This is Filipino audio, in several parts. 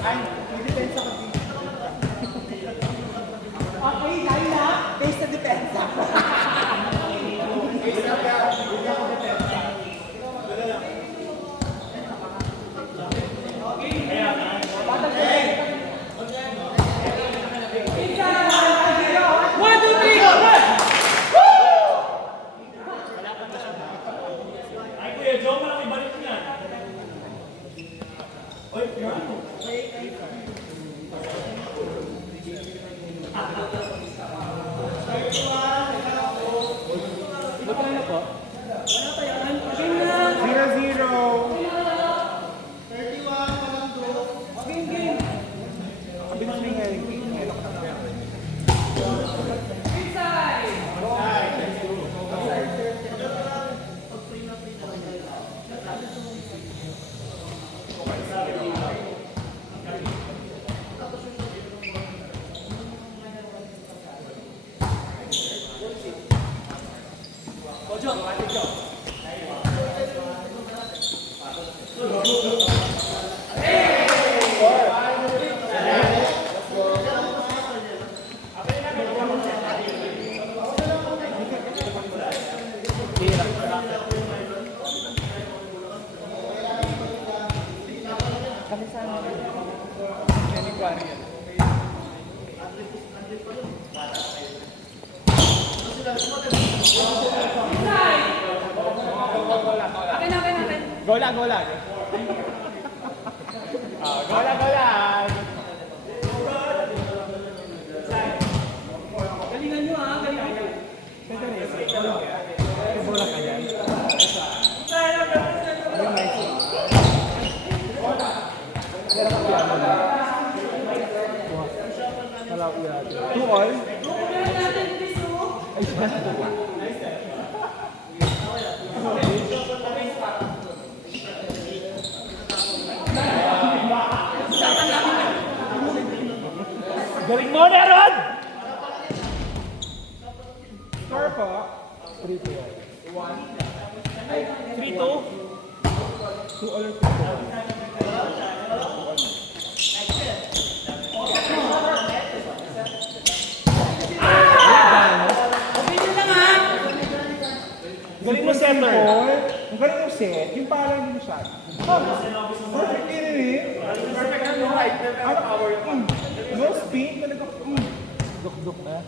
Ay, may depensa ka dito. Okay, Laila, based sa depensa. Based sa depensa. Gola, gola. Gola, gola. Galingan nyo ha, galingan nyo. Bola ka yan. Two all? Galing mo, Neron! Score po. 3-2. 3-2? 2 all or 3-2? Galing mo, setter. Ang galing mo set, yung parang yung shot. Perfect rin. Perfect ang height. No speed, talaga. Duk-duk na.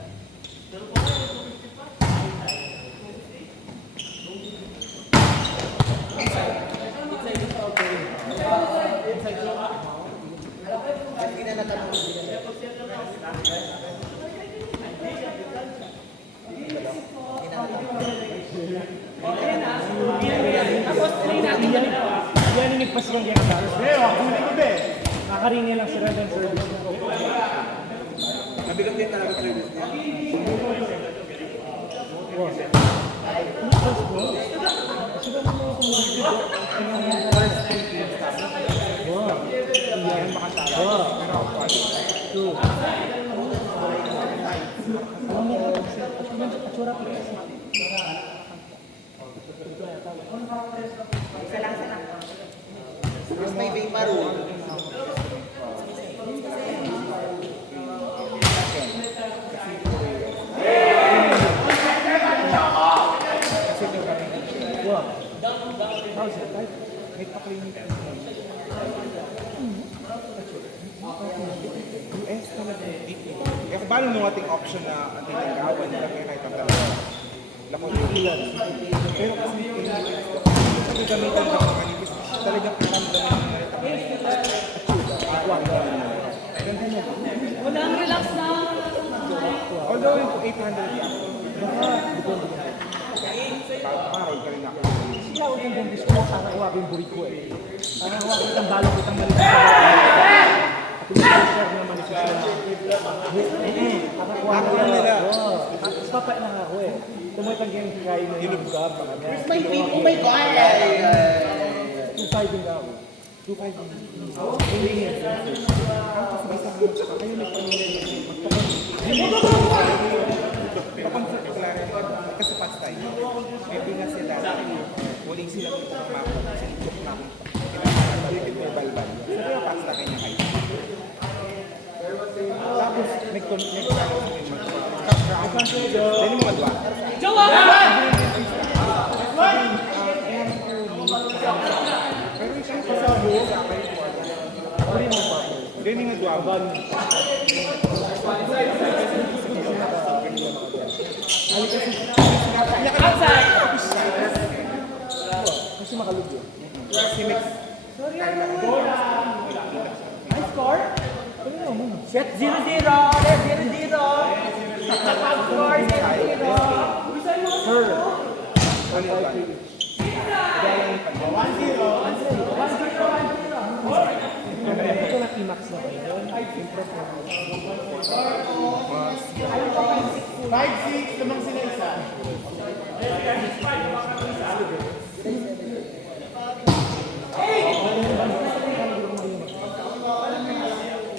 Yan yung nagpasirang yung kabalos. Pero ako hindi ko ba nakaringin lang sila ng service. Nabigat din talaga service niya. Yan makatalo. Pero ako pa. 2. Atsura ko. Isa lang. Mas may big maroon. Kaya paano nung ating option na ang tinagawan nila kaya kahit ang dalawa? Lakon yung ilan. Pero kasi yung gamitan ng mga kanibis, talagang aramdaman na Walang relax na. although yung 800 yan, parang ka rin ako. Sila o yung gusto mo para huwag yung burik ko eh. Para huwag itang balong itang maliit. At yung share naman isa sila. Nakakuha na nila. Tapos papat na ako eh. Tumatang yung kain na yung lugar. Where's my big? Oh my God! 2-5 yung ako. 2-5 yung hindi nga. Kayo nagpamilya yung Kasi pats tayo. Maybe nga sila, huling sila dito ng mako. Kasi ito na akong balbal. So kaya pats tayo niya kayo. next time sa akin Dali mo madwa. Pero isang pasabi sa akin. Dali mo madwa. Kasi makalugyo. Si Mix. Nice score. Set 0-0. Set 0-0. Score 0-0. Sir. Ano yun ba? Ito na T-Max na kayo. Improve na. 5-6. Lamang sila isa.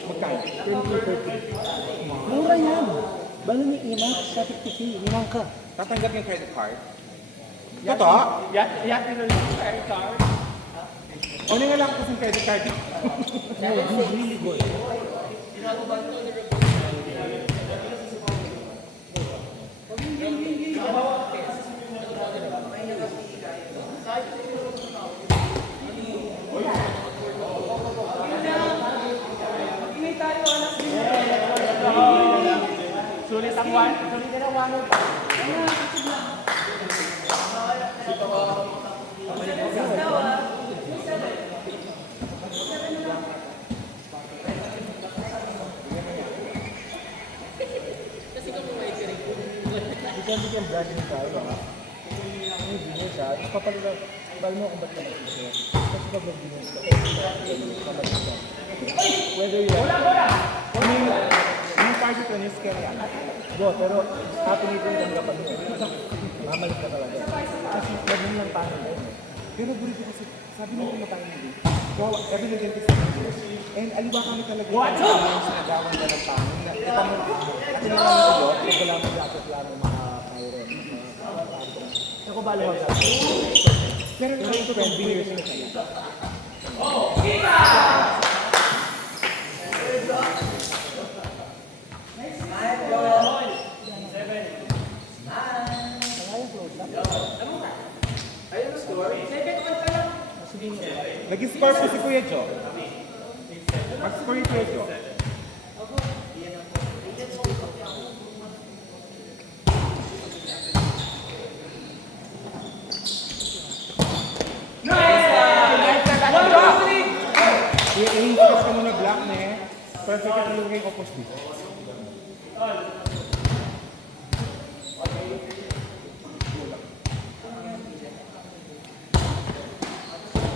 Magkano? 20-30. Mura yan. Balo ni Imax sa 50k. Limang ka. Tatanggap yung credit card? Totoo? O nga lang kasi yung credit card. No, really good. Sulit ang one. Sulit na ang one. Depende kang branding tayo. Ang engineer siya, papalala, balo mo kung ba't ka nag-engineer. Kasi pag nag-engineer ka, pabalik ka. Whether you Yung party to news kaya yan. go, pero happy nito yung tanggapan mo. Mamalik ka talaga. Kasi ganun lang tayo na yun. Pero burito kasi, sabi nung kumakain na din, wow, sabi ng dentist na din, and aliwa kami talaga yung sinagawan na ng pangin. Kita mo, at yung mga ito, Wala mo jacket lang ng mga Kyron. Ako balo ako sa pero ito 20 years na kaya. Nag-score po si Kuya Jo. Mag-score yung Kuya Jo. I-enhance ka muna black na eh. Perfect at yung kay opposite.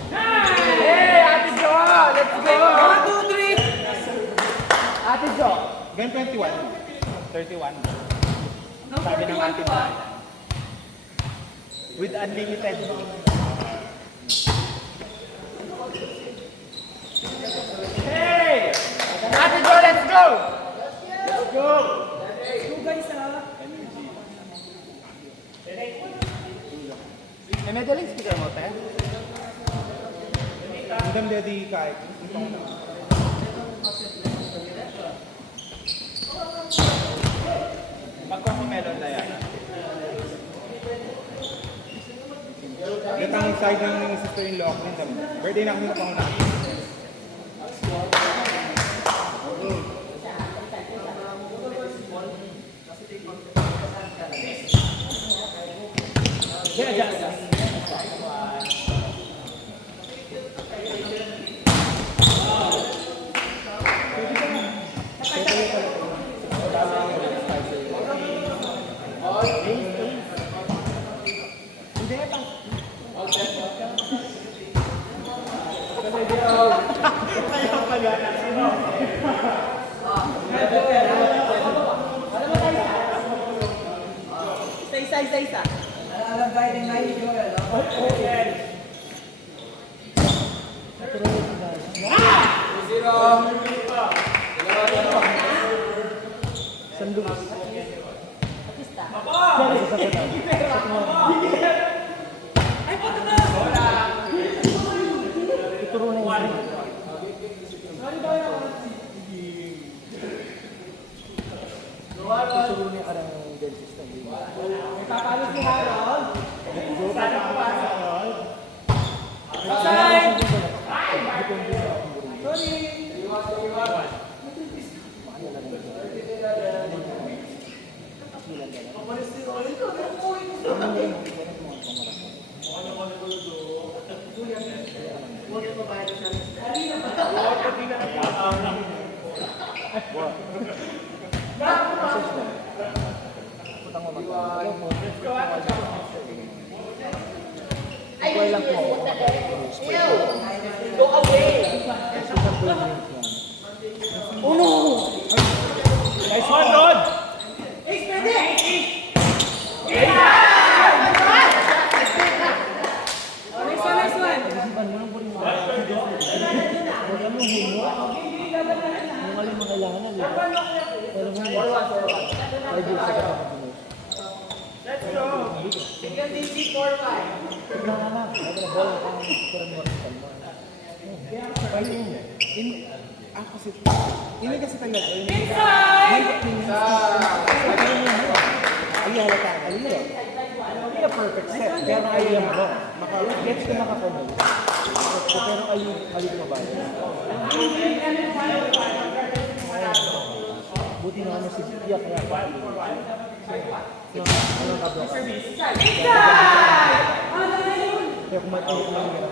Hey, Ate Jo! Let's go! 1, 2, 3! Ate Jo! Game 21. 31. Sabi ng ate mo. With unlimited. Hey! Ate Jo, let's go! Let's go! Let's go guys May medaling speaker mo, te? Ang dami di kahit. Magkakamelon na yan. Ito ang side ng sister-in-law ko din. Birthday na kami na pangunahan. Yeah, just. Isa. San Luis. Ituro na yun. Nice one, Rod! Ini kasi talaga. Ay, halata. Alam mo yun? Hindi na perfect set, pero ayaw mo. Gets ko makakonood. Pero ayaw mo ba? Buti na ano si Tia kaya pa. Anong kablo? Kaya kung matawag ko lang yun.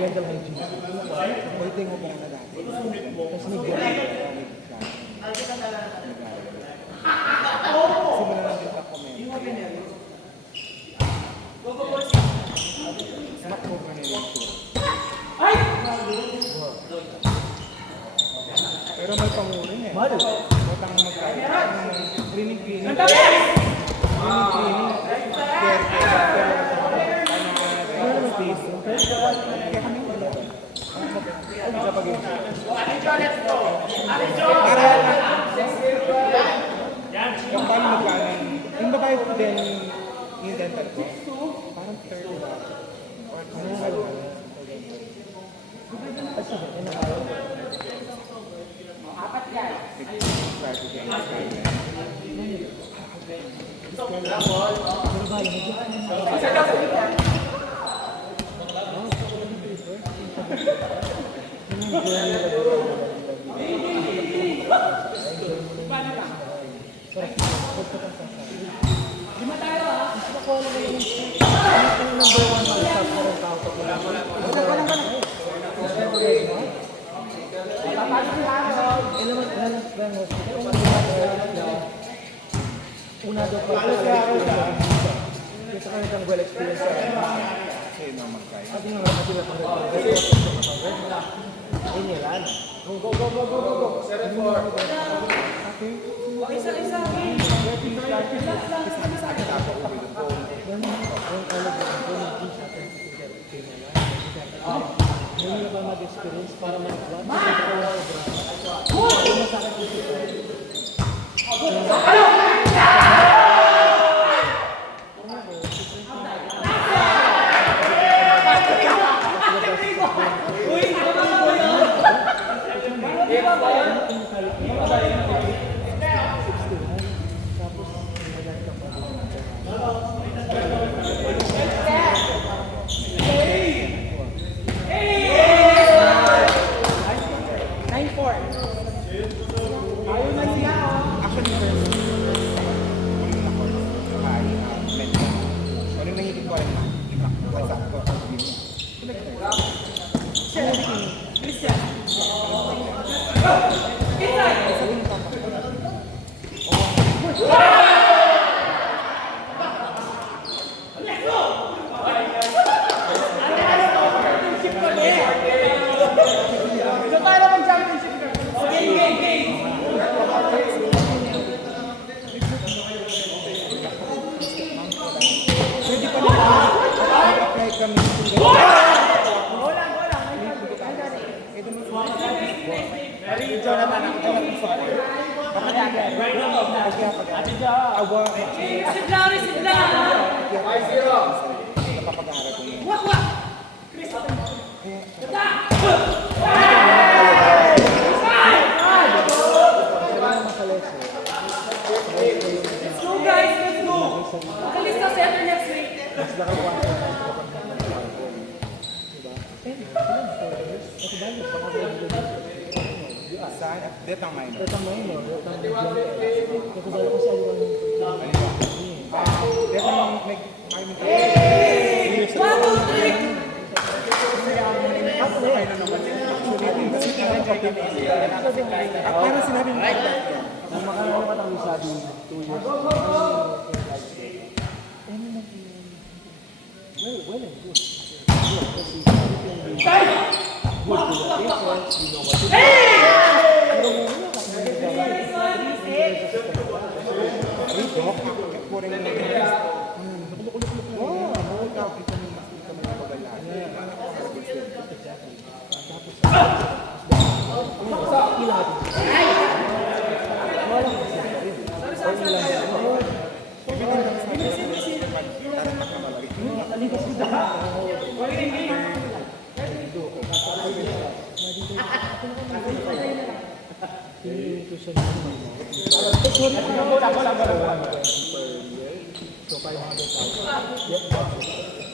Mental hygiene. Waiting mo muna dati. Tapos nag-get. Simulan natin sa comment. Smack mo pa nila yung sure. Pero may panguling eh. Mahal. Butang magkaya. Cleaning. Cleaning. Kaya kami wala. Ay, bisa pa game. Yung paano magkanan, yung babae ko din yung dental ko, parang 30 ba? Or 25. Una daw pa sa kanilang well experience Kasi no magkaya. at yung mga sila pang ay nilan. Go. 7-4. Hindi na ba mag-experience para mag-vlog? Actually, first, kung ako, ay, mental. So, nung nangigit ko rin na, basta ko, pwede pa nila apply kami awa napapag-aaral ko yun. Saan? At Detang Minor. Datang minor, datang GMS. Kasi dahil kasi aliwan Detang nag-army ka. Parang sinabi mo. Nung makakalipat ang sabi 2 years. Well and good. So 500,000.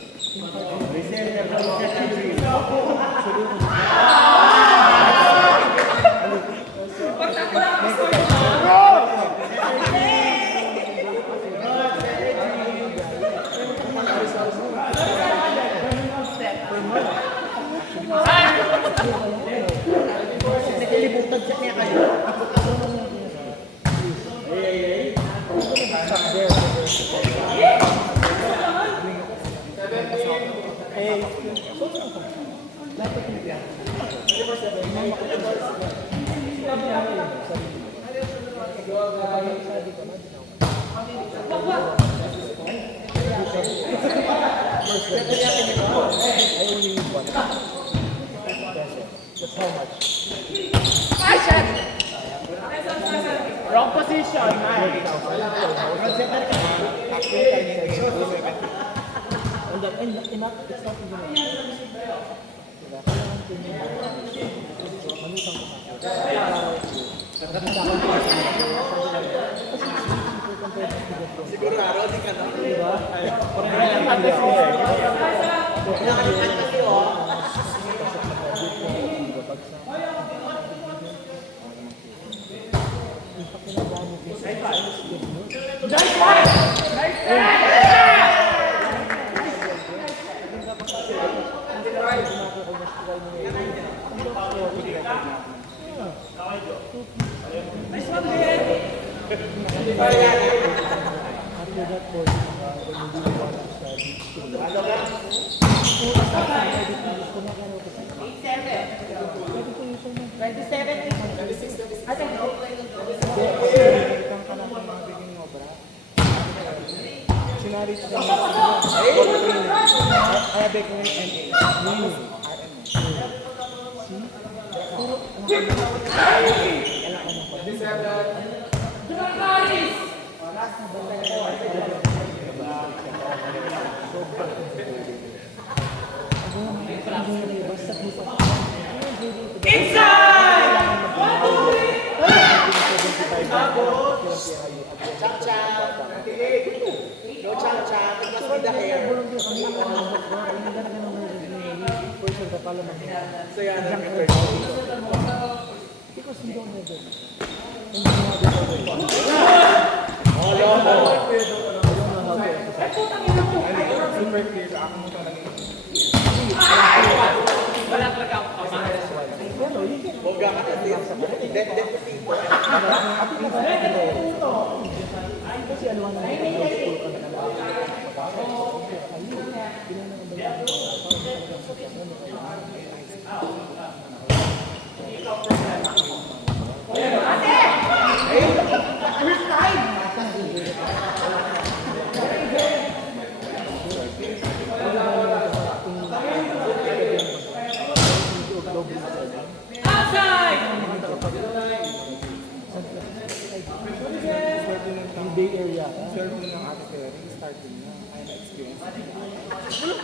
That's how much. Wrong position, man. And then, and enough, it's not even enough. Diba? Kailangan tingin mo. Manutang ka. Sigurado, di ka na. Diba? After that course, when you really want to study, Sinari ko sa kaya big ko yung NA. Because you don't have it. And you have it already. Super clear sa ako mo talaga. Wala talaga ako pamahal. Kasi aluhan na natin ang school ka na in Bay Area. Sure mo ng ate Terry, starting na. Ay, na-experience.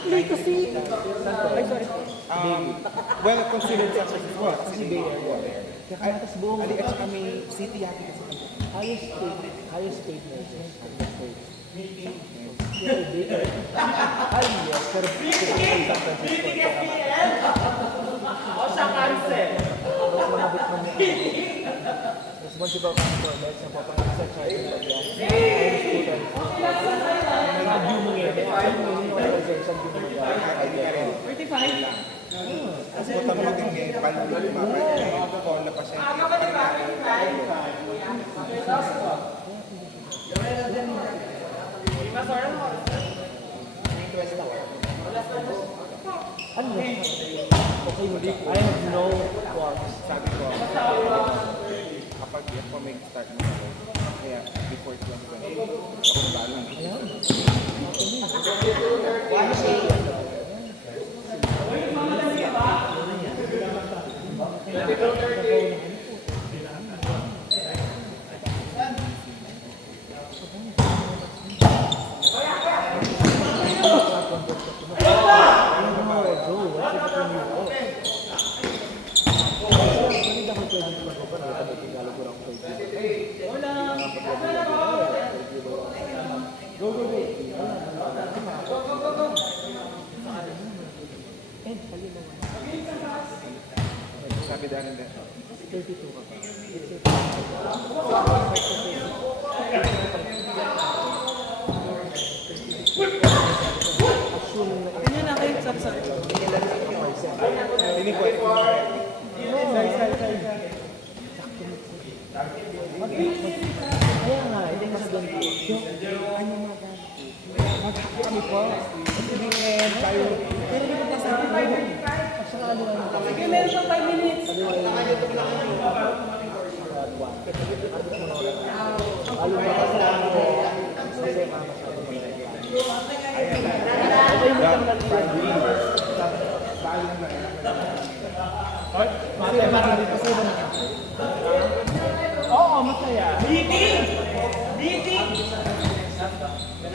Play kasi. Ay, sorry. Well, considered such as well. Kasi Bay Area. Kaya kanatas buong Ali, at saka may city yaki kasi. highest state nursing from the state. Kasi Bay Area. Ay, yes. Pero San Francisco. once you go from the legs, ang papakita sa charging pag yan. Ayun, scooter. Nag-view mo ngayon. Ayun, yung organization, view mo ngayon. 35. Kasi kung mating game, paano call na pasyente. Ano yun? Okay mo dito. I have no qualms. Sabi ko, kapag yan po may start mo ako, kaya before 2020, ako balang. Ayan. Sabi dahil hindi. 32 ka pa. Ano na kayo sapsap? Hindi ko ito. Kaya nga, hindi mo sa ganito. Kami po, kasi weekend, tayo, Pero hindi ko pa sa akin. Saka ano lang. Sige, meron siyang 5 minutes. Lalo ba kasi ano ko, kasi mama sa akin. Okay mo lang natin. Kasi mama dito sa iba na.